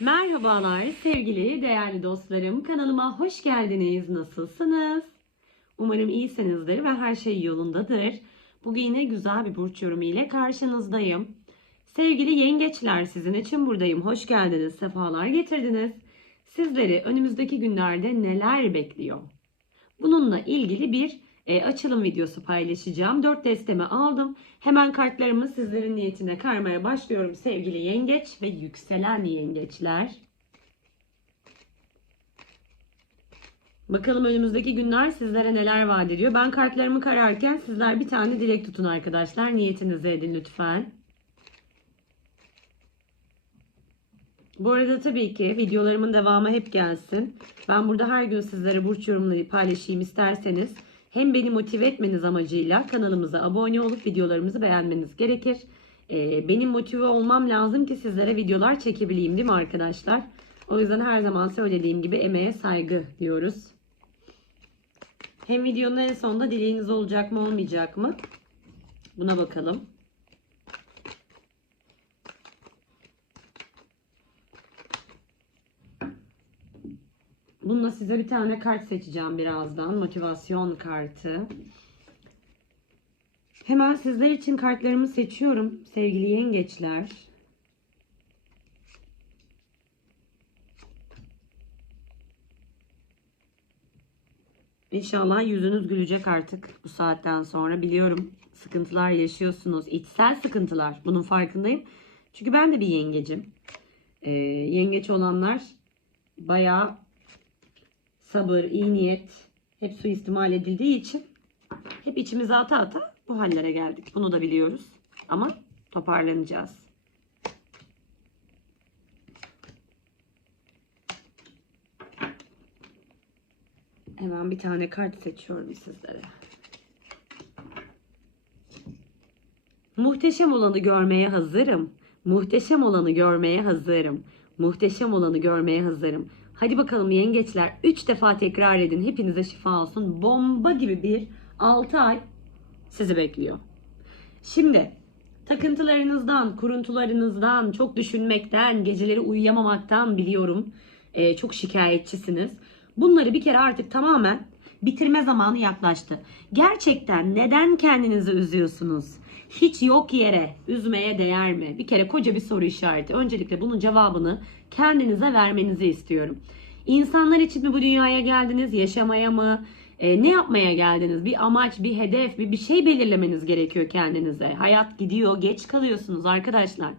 Merhabalar sevgili değerli dostlarım. Kanalıma hoş geldiniz. Nasılsınız? Umarım iyisinizdir ve her şey yolundadır. Bugün yine güzel bir burç yorumu ile karşınızdayım. Sevgili yengeçler sizin için buradayım. Hoş geldiniz, sefalar getirdiniz. Sizleri önümüzdeki günlerde neler bekliyor? Bununla ilgili bir e, açılım videosu paylaşacağım. Dört destemi aldım. Hemen kartlarımı sizlerin niyetine karmaya başlıyorum sevgili yengeç ve yükselen yengeçler. Bakalım önümüzdeki günler sizlere neler vaat ediyor. Ben kartlarımı kararken sizler bir tane dilek tutun arkadaşlar. Niyetinizi edin lütfen. Bu arada tabii ki videolarımın devamı hep gelsin. Ben burada her gün sizlere burç yorumları paylaşayım isterseniz hem beni motive etmeniz amacıyla kanalımıza abone olup videolarımızı beğenmeniz gerekir. Ee, benim motive olmam lazım ki sizlere videolar çekebileyim değil mi arkadaşlar? O yüzden her zaman söylediğim gibi emeğe saygı diyoruz. Hem videonun en sonunda dileğiniz olacak mı olmayacak mı? Buna bakalım. Bununla size bir tane kart seçeceğim birazdan. Motivasyon kartı. Hemen sizler için kartlarımı seçiyorum sevgili yengeçler. İnşallah yüzünüz gülecek artık bu saatten sonra. Biliyorum sıkıntılar yaşıyorsunuz. içsel sıkıntılar. Bunun farkındayım. Çünkü ben de bir yengecim. Ee, yengeç olanlar bayağı sabır, iyi niyet hep suistimal edildiği için hep içimize ata ata bu hallere geldik. Bunu da biliyoruz. Ama toparlanacağız. Hemen bir tane kart seçiyorum sizlere. Muhteşem olanı görmeye hazırım. Muhteşem olanı görmeye hazırım. Muhteşem olanı görmeye hazırım. Hadi bakalım yengeçler 3 defa tekrar edin. Hepinize şifa olsun. Bomba gibi bir 6 ay sizi bekliyor. Şimdi takıntılarınızdan, kuruntularınızdan, çok düşünmekten, geceleri uyuyamamaktan biliyorum. Ee, çok şikayetçisiniz. Bunları bir kere artık tamamen bitirme zamanı yaklaştı. Gerçekten neden kendinizi üzüyorsunuz? Hiç yok yere üzmeye değer mi? Bir kere koca bir soru işareti. Öncelikle bunun cevabını kendinize vermenizi istiyorum. İnsanlar için mi bu dünyaya geldiniz? Yaşamaya mı? E, ne yapmaya geldiniz? Bir amaç, bir hedef, bir, bir şey belirlemeniz gerekiyor kendinize. Hayat gidiyor, geç kalıyorsunuz arkadaşlar.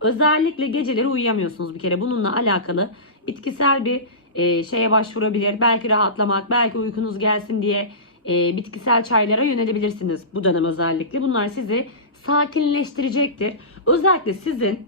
Özellikle geceleri uyuyamıyorsunuz bir kere. Bununla alakalı bitkisel bir e, şeye başvurabilir. Belki rahatlamak, belki uykunuz gelsin diye e, bitkisel çaylara yönelebilirsiniz bu dönem özellikle. Bunlar sizi sakinleştirecektir. Özellikle sizin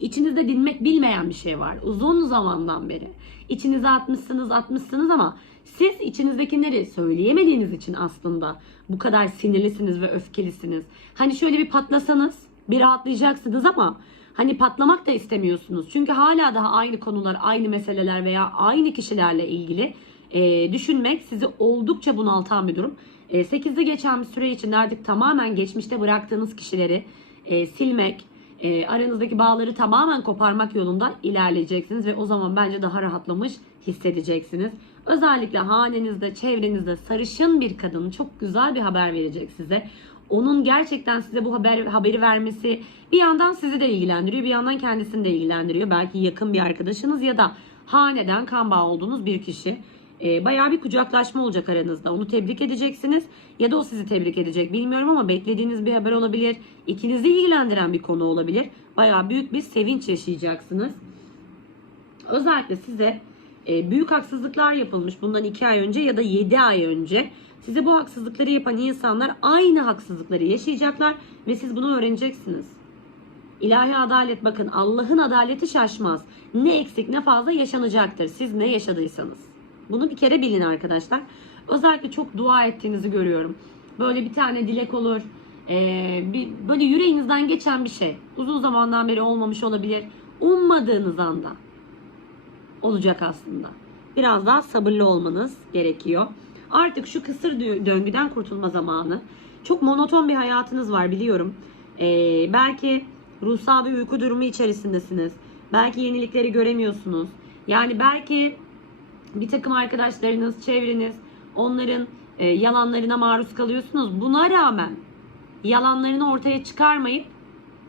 içinizde dinmek bilmeyen bir şey var. Uzun zamandan beri. İçinize atmışsınız atmışsınız ama siz içinizdekileri söyleyemediğiniz için aslında bu kadar sinirlisiniz ve öfkelisiniz. Hani şöyle bir patlasanız bir rahatlayacaksınız ama hani patlamak da istemiyorsunuz. Çünkü hala daha aynı konular, aynı meseleler veya aynı kişilerle ilgili e, düşünmek sizi oldukça bunaltan bir durum. E, 8'de geçen bir süre içinde artık tamamen geçmişte bıraktığınız kişileri e, silmek, e, aranızdaki bağları tamamen koparmak yolunda ilerleyeceksiniz ve o zaman bence daha rahatlamış hissedeceksiniz. Özellikle hanenizde, çevrenizde sarışın bir kadın çok güzel bir haber verecek size. Onun gerçekten size bu haber haberi vermesi bir yandan sizi de ilgilendiriyor, bir yandan kendisini de ilgilendiriyor. Belki yakın bir arkadaşınız ya da haneden kan bağı olduğunuz bir kişi. E, bayağı bir kucaklaşma olacak aranızda. Onu tebrik edeceksiniz ya da o sizi tebrik edecek bilmiyorum ama beklediğiniz bir haber olabilir. İkinizi ilgilendiren bir konu olabilir. Bayağı büyük bir sevinç yaşayacaksınız. Özellikle size e, büyük haksızlıklar yapılmış bundan 2 ay önce ya da 7 ay önce. Size bu haksızlıkları yapan insanlar aynı haksızlıkları yaşayacaklar ve siz bunu öğreneceksiniz. İlahi adalet bakın Allah'ın adaleti şaşmaz. Ne eksik ne fazla yaşanacaktır siz ne yaşadıysanız. Bunu bir kere bilin arkadaşlar. Özellikle çok dua ettiğinizi görüyorum. Böyle bir tane dilek olur. Ee, bir, böyle yüreğinizden geçen bir şey. Uzun zamandan beri olmamış olabilir. Ummadığınız anda olacak aslında. Biraz daha sabırlı olmanız gerekiyor. Artık şu kısır döngüden kurtulma zamanı. Çok monoton bir hayatınız var biliyorum. Ee, belki ruhsal bir uyku durumu içerisindesiniz. Belki yenilikleri göremiyorsunuz. Yani belki bir takım arkadaşlarınız, çevreniz onların e, yalanlarına maruz kalıyorsunuz. Buna rağmen yalanlarını ortaya çıkarmayıp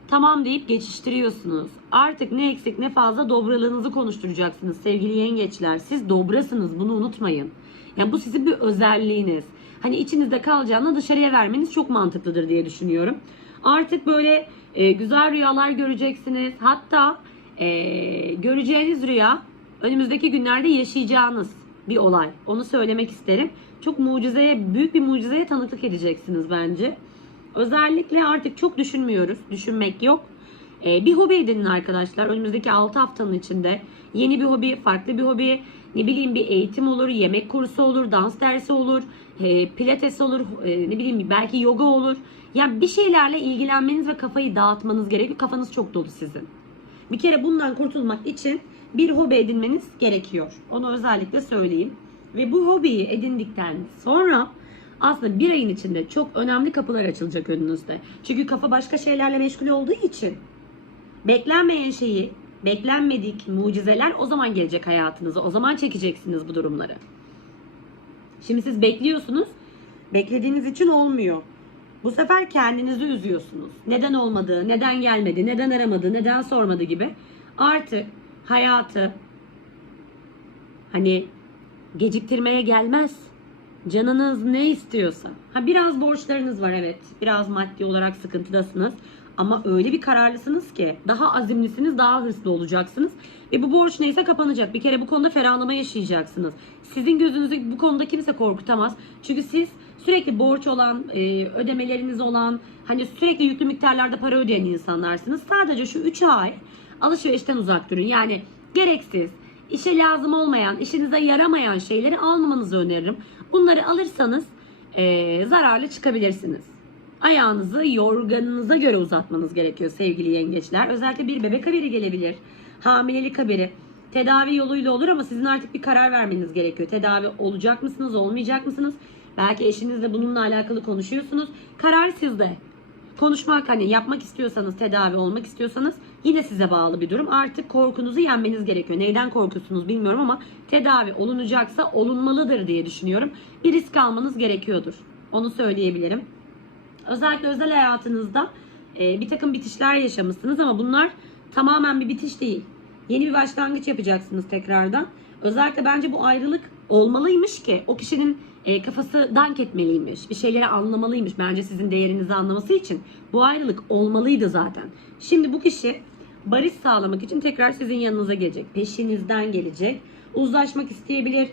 tamam deyip geçiştiriyorsunuz. Artık ne eksik ne fazla dobralığınızı konuşturacaksınız sevgili yengeçler. Siz dobrasınız bunu unutmayın. Yani bu sizin bir özelliğiniz. Hani içinizde kalacağını dışarıya vermeniz çok mantıklıdır diye düşünüyorum. Artık böyle e, güzel rüyalar göreceksiniz. Hatta e, göreceğiniz rüya önümüzdeki günlerde yaşayacağınız bir olay. Onu söylemek isterim. Çok mucizeye, büyük bir mucizeye tanıklık edeceksiniz bence. Özellikle artık çok düşünmüyoruz. Düşünmek yok. Ee, bir hobi edinin arkadaşlar. Önümüzdeki 6 haftanın içinde yeni bir hobi, farklı bir hobi, ne bileyim bir eğitim olur, yemek kursu olur, dans dersi olur, e, pilates olur, e, ne bileyim belki yoga olur. Yani bir şeylerle ilgilenmeniz ve kafayı dağıtmanız gerekiyor. Kafanız çok dolu sizin. Bir kere bundan kurtulmak için bir hobi edinmeniz gerekiyor. Onu özellikle söyleyeyim. Ve bu hobiyi edindikten sonra aslında bir ayın içinde çok önemli kapılar açılacak önünüzde. Çünkü kafa başka şeylerle meşgul olduğu için beklenmeyen şeyi, beklenmedik mucizeler o zaman gelecek hayatınıza. O zaman çekeceksiniz bu durumları. Şimdi siz bekliyorsunuz. Beklediğiniz için olmuyor. Bu sefer kendinizi üzüyorsunuz. Neden olmadı, neden gelmedi, neden aramadı, neden sormadı gibi. Artık hayatı hani geciktirmeye gelmez. Canınız ne istiyorsa. Ha biraz borçlarınız var evet. Biraz maddi olarak sıkıntıdasınız. Ama öyle bir kararlısınız ki daha azimlisiniz, daha hırslı olacaksınız. Ve bu borç neyse kapanacak. Bir kere bu konuda ferahlama yaşayacaksınız. Sizin gözünüzü bu konuda kimse korkutamaz. Çünkü siz sürekli borç olan, e, ödemeleriniz olan, hani sürekli yüklü miktarlarda para ödeyen insanlarsınız. Sadece şu 3 ay alışverişten uzak durun. Yani gereksiz, işe lazım olmayan, işinize yaramayan şeyleri almamanızı öneririm. Bunları alırsanız e, zararlı çıkabilirsiniz. Ayağınızı yorganınıza göre uzatmanız gerekiyor sevgili yengeçler. Özellikle bir bebek haberi gelebilir. Hamilelik haberi. Tedavi yoluyla olur ama sizin artık bir karar vermeniz gerekiyor. Tedavi olacak mısınız, olmayacak mısınız? Belki eşinizle bununla alakalı konuşuyorsunuz. Karar sizde. Konuşmak hani yapmak istiyorsanız, tedavi olmak istiyorsanız yine size bağlı bir durum. Artık korkunuzu yenmeniz gerekiyor. Neyden korkuyorsunuz bilmiyorum ama tedavi olunacaksa olunmalıdır diye düşünüyorum. Bir risk almanız gerekiyordur. Onu söyleyebilirim. Özellikle özel hayatınızda e, bir takım bitişler yaşamışsınız ama bunlar tamamen bir bitiş değil. Yeni bir başlangıç yapacaksınız tekrardan. Özellikle bence bu ayrılık olmalıymış ki o kişinin e, kafası dank etmeliymiş. Bir şeyleri anlamalıymış. Bence sizin değerinizi anlaması için bu ayrılık olmalıydı zaten. Şimdi bu kişi barış sağlamak için tekrar sizin yanınıza gelecek. Peşinizden gelecek. Uzlaşmak isteyebilir.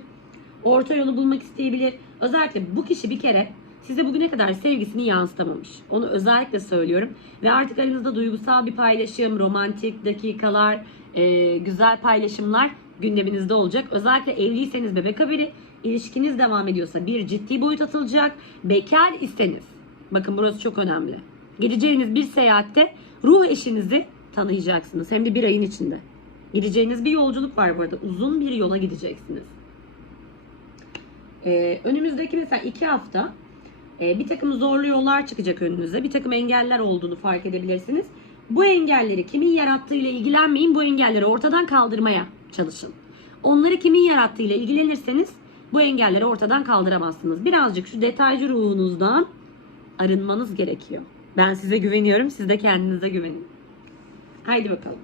Orta yolu bulmak isteyebilir. Özellikle bu kişi bir kere size bugüne kadar sevgisini yansıtamamış. Onu özellikle söylüyorum. Ve artık aranızda duygusal bir paylaşım, romantik dakikalar, e, güzel paylaşımlar gündeminizde olacak. Özellikle evliyseniz bebek haberi, ilişkiniz devam ediyorsa bir ciddi boyut atılacak. Bekar iseniz, bakın burası çok önemli. Gideceğiniz bir seyahatte ruh eşinizi tanıyacaksınız. Hem de bir ayın içinde. Gideceğiniz bir yolculuk var bu arada. Uzun bir yola gideceksiniz. Ee, önümüzdeki mesela iki hafta e, bir takım zorlu yollar çıkacak önünüze. Bir takım engeller olduğunu fark edebilirsiniz. Bu engelleri kimin yarattığıyla ilgilenmeyin. Bu engelleri ortadan kaldırmaya çalışın. Onları kimin yarattığıyla ilgilenirseniz bu engelleri ortadan kaldıramazsınız. Birazcık şu detaycı ruhunuzdan arınmanız gerekiyor. Ben size güveniyorum. Siz de kendinize güvenin. Haydi bakalım.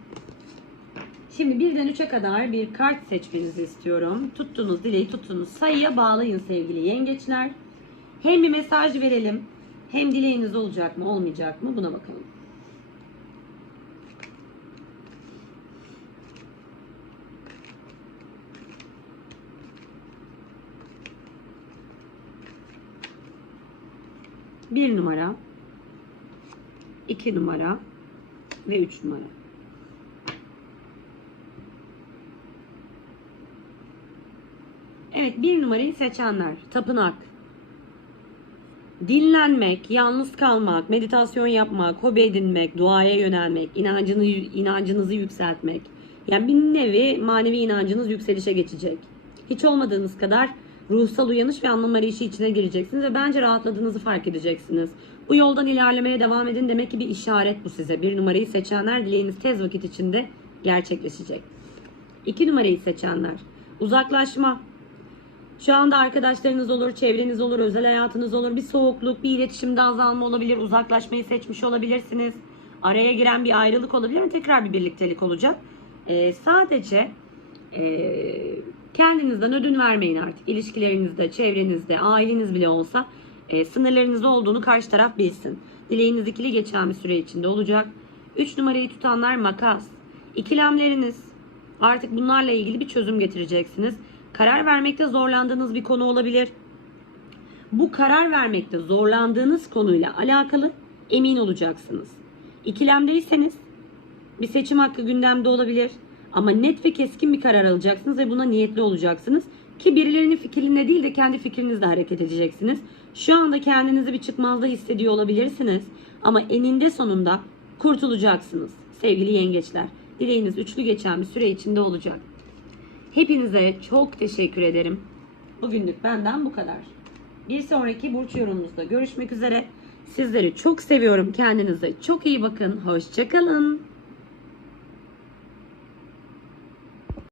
Şimdi birden 3'e kadar bir kart seçmenizi istiyorum. Tuttuğunuz dileği tuttuğunuz sayıya bağlayın sevgili yengeçler. Hem bir mesaj verelim hem dileğiniz olacak mı olmayacak mı buna bakalım. Bir numara, iki numara ve üç numara. Evet bir numarayı seçenler. Tapınak. Dinlenmek, yalnız kalmak, meditasyon yapmak, hobi edinmek, duaya yönelmek, inancını, inancınızı yükseltmek. Yani bir nevi manevi inancınız yükselişe geçecek. Hiç olmadığınız kadar ruhsal uyanış ve anlam arayışı içine gireceksiniz ve bence rahatladığınızı fark edeceksiniz. Bu yoldan ilerlemeye devam edin demek ki bir işaret bu size. Bir numarayı seçenler dileğiniz tez vakit içinde gerçekleşecek. 2 numarayı seçenler. Uzaklaşma. Şu anda arkadaşlarınız olur, çevreniz olur, özel hayatınız olur. Bir soğukluk, bir iletişimde azalma olabilir. Uzaklaşmayı seçmiş olabilirsiniz. Araya giren bir ayrılık olabilir ama tekrar bir birliktelik olacak. Ee, sadece ee, kendinizden ödün vermeyin artık. İlişkilerinizde, çevrenizde, aileniz bile olsa e, sınırlarınız olduğunu karşı taraf bilsin. Dileğiniz ikili geçen bir süre içinde olacak. 3 numarayı tutanlar makas. İkilemleriniz artık bunlarla ilgili bir çözüm getireceksiniz. Karar vermekte zorlandığınız bir konu olabilir. Bu karar vermekte zorlandığınız konuyla alakalı emin olacaksınız. İkilemdeyseniz bir seçim hakkı gündemde olabilir. Ama net ve keskin bir karar alacaksınız ve buna niyetli olacaksınız. Ki birilerinin fikrine değil de kendi fikrinizle hareket edeceksiniz. Şu anda kendinizi bir çıkmazda hissediyor olabilirsiniz. Ama eninde sonunda kurtulacaksınız sevgili yengeçler. Dileğiniz üçlü geçen bir süre içinde olacak. Hepinize çok teşekkür ederim. Bugünlük benden bu kadar. Bir sonraki burç yorumumuzda görüşmek üzere. Sizleri çok seviyorum. Kendinize çok iyi bakın. Hoşçakalın.